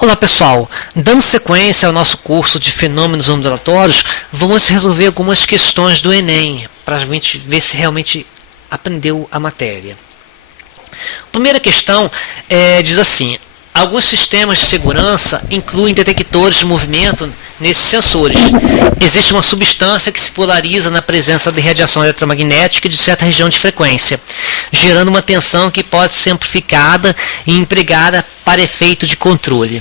Olá pessoal, dando sequência ao nosso curso de fenômenos ondulatórios, vamos resolver algumas questões do Enem, para a gente ver se realmente aprendeu a matéria. A primeira questão diz assim: alguns sistemas de segurança incluem detectores de movimento nesses sensores. Existe uma substância que se polariza na presença de radiação eletromagnética de certa região de frequência, gerando uma tensão que pode ser amplificada e empregada para efeito de controle.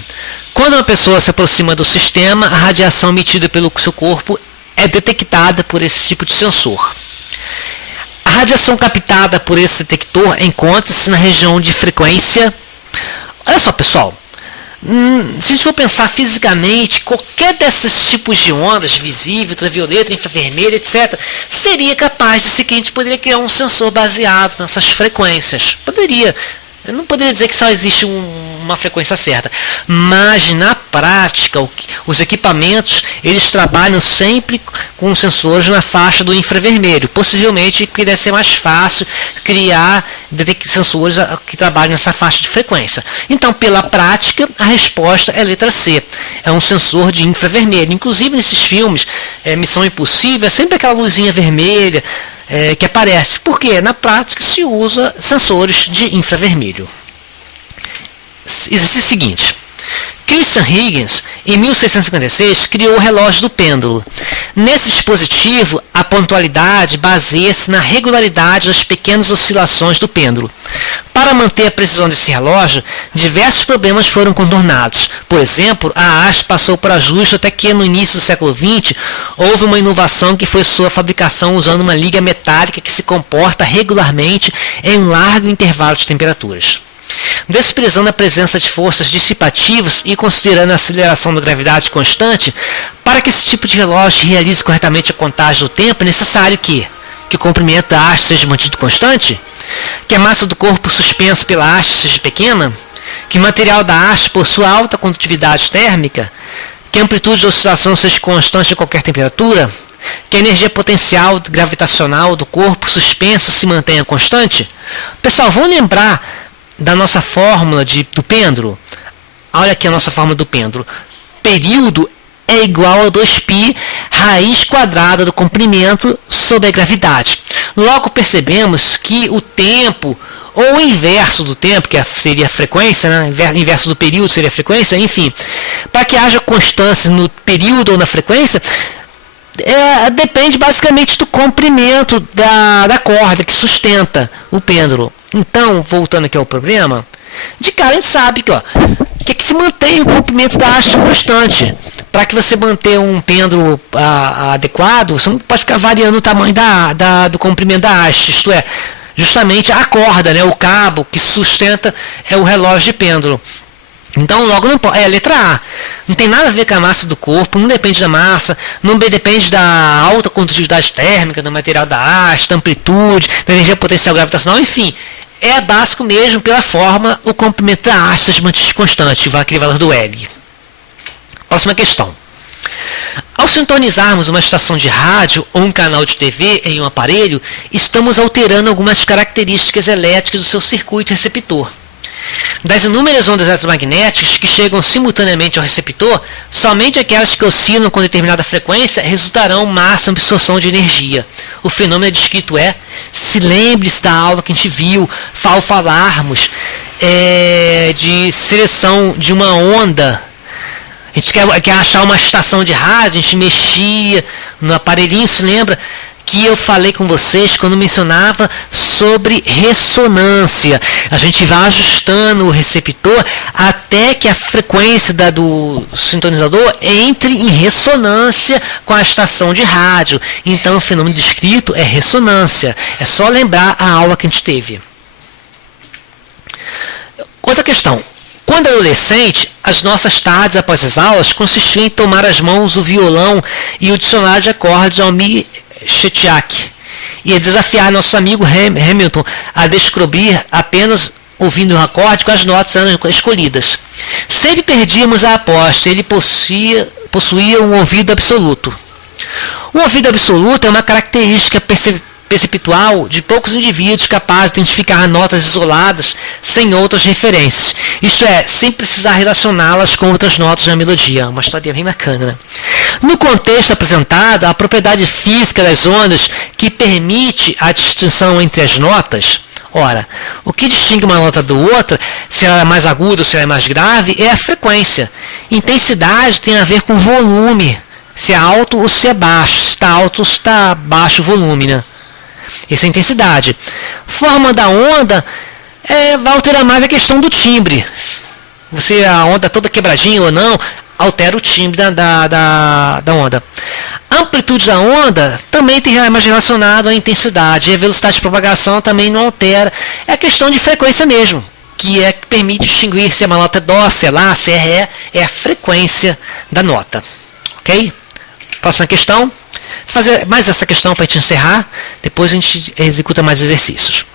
Quando uma pessoa se aproxima do sistema, a radiação emitida pelo seu corpo é detectada por esse tipo de sensor. A radiação captada por esse detector encontra-se na região de frequência. Olha só, pessoal, se a gente for pensar fisicamente, qualquer desses tipos de ondas, visível, ultravioleta, infravermelho, etc., seria capaz de ser que a gente poderia criar um sensor baseado nessas frequências. Poderia. Eu não poderia dizer que só existe uma frequência certa, mas na prática os equipamentos eles trabalham sempre com sensores na faixa do infravermelho. Possivelmente que deve ser mais fácil criar sensores que trabalham nessa faixa de frequência. Então, pela prática, a resposta é a letra C. É um sensor de infravermelho. Inclusive nesses filmes, Missão Impossível, é sempre aquela luzinha vermelha que aparece, porque na prática se usa sensores de infravermelho. Exercício seguinte: Christian Huygens, em 1656, criou o relógio do pêndulo. Nesse dispositivo, a pontualidade baseia-se na regularidade das pequenas oscilações do pêndulo. Para manter a precisão desse relógio, diversos problemas foram contornados. Por exemplo, a haste passou por ajuste até que, no início do século XX, houve uma inovação que foi sua fabricação usando uma liga metálica que se comporta regularmente em um largo intervalo de temperaturas. Desprezando a presença de forças dissipativas e considerando a aceleração da gravidade constante, para que esse tipo de relógio realize corretamente a contagem do tempo, é necessário que o comprimento da haste seja mantido constante, que a massa do corpo suspenso pela haste seja pequena, que o material da haste possua alta condutividade térmica, que a amplitude de oscilação seja constante a qualquer temperatura, que a energia potencial gravitacional do corpo suspenso se mantenha constante. Pessoal, vamos lembrar da nossa fórmula do pêndulo. Olha aqui a nossa fórmula do pêndulo. Período é igual a 2π raiz quadrada do comprimento sobre a gravidade. Logo percebemos que o tempo, ou o inverso do tempo, que seria a frequência, né? Inverso do período seria a frequência, enfim, para que haja constância no período ou na frequência, depende basicamente do comprimento da corda que sustenta o pêndulo. Então, voltando aqui ao problema, de cara a gente sabe que se mantém o comprimento da haste constante. Para que você mantenha um pêndulo adequado, você não pode ficar variando o tamanho do comprimento da haste, isto é, justamente a corda, né, o cabo que sustenta o relógio de pêndulo. Então, logo não pode. É a letra A. Não tem nada a ver com a massa do corpo, não depende da massa, não depende da alta condutividade térmica, do material da haste, da amplitude, da energia potencial gravitacional, enfim. É básico mesmo, pela forma, o comprimento da haste se mantém constante, aquele valor do L. Próxima questão. Ao sintonizarmos uma estação de rádio ou um canal de TV em um aparelho, estamos alterando algumas características elétricas do seu circuito receptor. Das inúmeras ondas eletromagnéticas que chegam simultaneamente ao receptor, somente aquelas que oscilam com determinada frequência resultarão máxima absorção de energia. O fenômeno descrito se lembre-se da aula que a gente viu, ao falarmos de seleção de uma onda. A gente quer achar uma estação de rádio, a gente mexia no aparelhinho, se lembra? Que eu falei com vocês quando mencionava sobre ressonância. A gente vai ajustando o receptor até que a frequência do sintonizador entre em ressonância com a estação de rádio. Então o fenômeno descrito é ressonância. É só lembrar a aula que a gente teve. Outra questão. Quando adolescente, as nossas tardes após as aulas consistiam em tomar as mãos o violão e o dicionário de acordes Almir Chetiak e a desafiar nosso amigo Hamilton a descobrir apenas ouvindo um acorde com as notas escolhidas. Sempre perdíamos a aposta, ele possuía um ouvido absoluto. O ouvido absoluto é uma característica perceptual de poucos indivíduos capazes de identificar notas isoladas sem outras referências, isto é, sem precisar relacioná-las com outras notas da melodia. Uma história bem bacana, né? No contexto apresentado, a propriedade física das ondas que permite a distinção entre as notas. Ora, o que distingue uma nota do outra, se ela é mais aguda ou se ela é mais grave, é a frequência. Intensidade tem a ver com volume, se é alto ou se é baixo, se está alto ou se está baixo o volume, né? Essa é a intensidade. Forma da onda vai alterar mais a questão do timbre. A onda toda quebradinha ou não, altera o timbre da onda. A amplitude da onda também tem mais relacionado à intensidade. E a velocidade de propagação também não altera. É a questão de frequência mesmo, que permite distinguir se é uma nota dó, se é lá, se é ré, é a frequência da nota. Ok? Próxima questão. Fazer mais essa questão para a gente encerrar, depois a gente executa mais exercícios.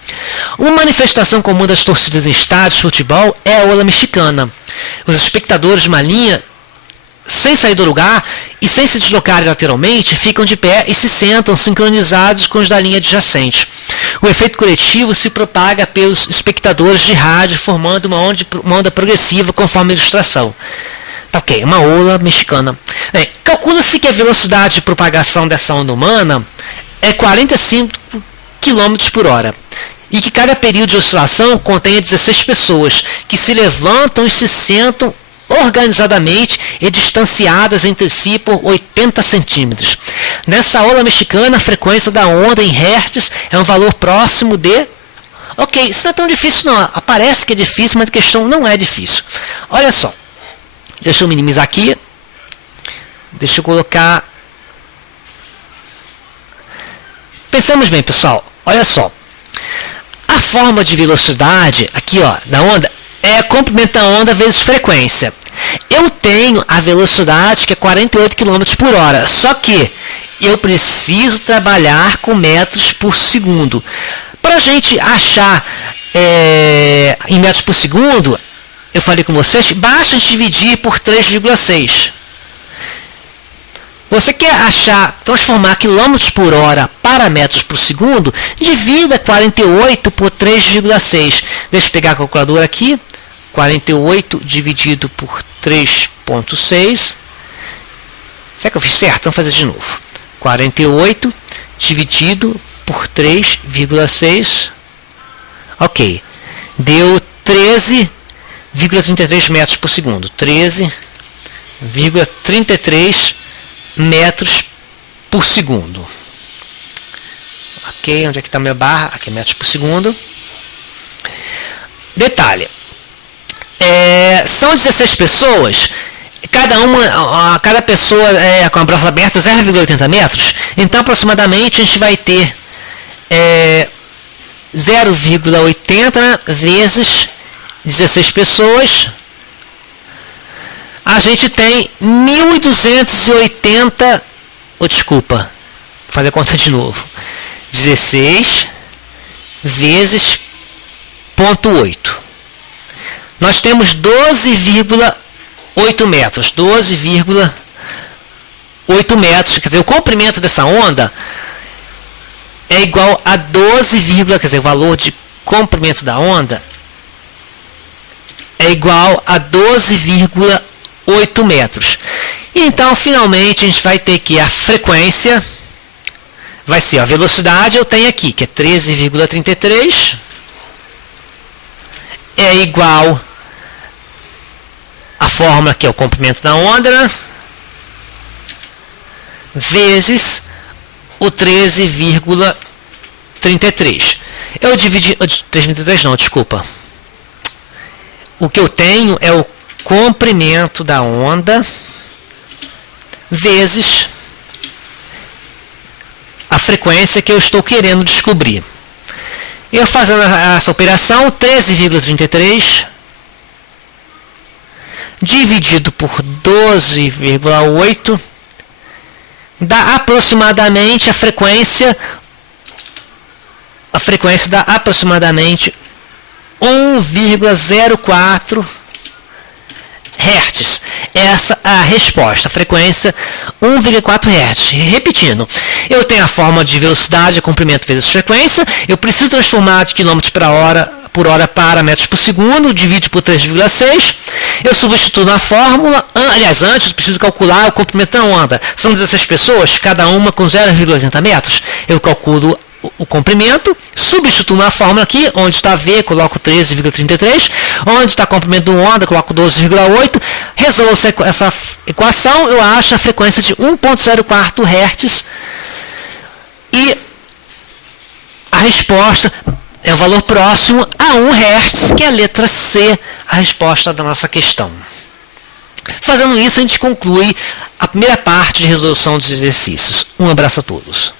Uma manifestação comum das torcidas em estádios de futebol é a ola mexicana. Os espectadores de uma linha, sem sair do lugar e sem se deslocarem lateralmente, ficam de pé e se sentam sincronizados com os da linha adjacente. O efeito coletivo se propaga pelos espectadores de rádio, formando uma onda progressiva conforme a ilustração. Ok, uma ola mexicana. Bem, calcula-se que a velocidade de propagação dessa onda humana é 45 km por hora e que cada período de oscilação contenha 16 pessoas que se levantam e se sentam organizadamente e distanciadas entre si por 80 centímetros. Nessa ola mexicana, a frequência da onda em hertz é um valor próximo de... Ok, isso não é tão difícil não. Parece que é difícil, mas a questão não é difícil. Olha só. Deixa eu minimizar aqui. Deixa eu colocar... Pensamos bem, pessoal. Olha só. A forma de velocidade aqui, ó, da onda é comprimento da onda vezes frequência. Eu tenho a velocidade que é 48 km por hora. Só que eu preciso trabalhar com metros por segundo. Para a gente achar em metros por segundo... Eu falei com vocês, basta dividir por 3,6. Você quer transformar quilômetros por hora para metros por segundo? Divida 48 por 3,6. Deixa eu pegar a calculadora aqui. 48 dividido por 3,6. Será que eu fiz certo? Vamos fazer de novo. 48 dividido por 3,6. Ok. Deu 13,33 metros por segundo. 13,33 metros por segundo. Ok, onde é que está a minha barra? Aqui é metros por segundo. Detalhe. São 16 pessoas. Cada pessoa com a braço aberta 0,80 metros. Então, aproximadamente, a gente vai ter 0,80 vezes 16 pessoas, a gente tem 1.280, desculpa, vou fazer a conta de novo, 16 vezes 0,8. Nós temos 12,8 metros, 12,8 metros, quer dizer, o comprimento dessa onda é igual a 12, quer dizer, o valor de comprimento da onda é igual a 12,8 metros. Então, finalmente, a gente vai ter que a frequência vai ser a velocidade, eu tenho aqui, que é 13,33, é igual a fórmula que é o comprimento da onda, né? Vezes o 13,33. Eu dividi... 13,33 não, desculpa. O que eu tenho é o comprimento da onda vezes a frequência que eu estou querendo descobrir. Eu fazendo essa operação, 13,33 dividido por 12,8 dá aproximadamente a frequência dá aproximadamente 1,04 Hz. É essa a resposta, a frequência 1,4 Hz. Repetindo, eu tenho a fórmula de velocidade, comprimento vezes frequência, eu preciso transformar de km por hora para metros por segundo, divido por 3,6, eu substituo na fórmula, aliás, antes eu preciso calcular o comprimento da onda. São 16 pessoas, cada uma com 0,80 metros. Eu calculo o comprimento, substituo na fórmula aqui, onde está V, coloco 13,33, onde está comprimento da onda, coloco 12,8, resolvo essa equação, eu acho a frequência de 1,04 Hz e a resposta é o valor próximo a 1 Hz, que é a letra C, a resposta da nossa questão. Fazendo isso, a gente conclui a primeira parte de resolução dos exercícios. Um abraço a todos.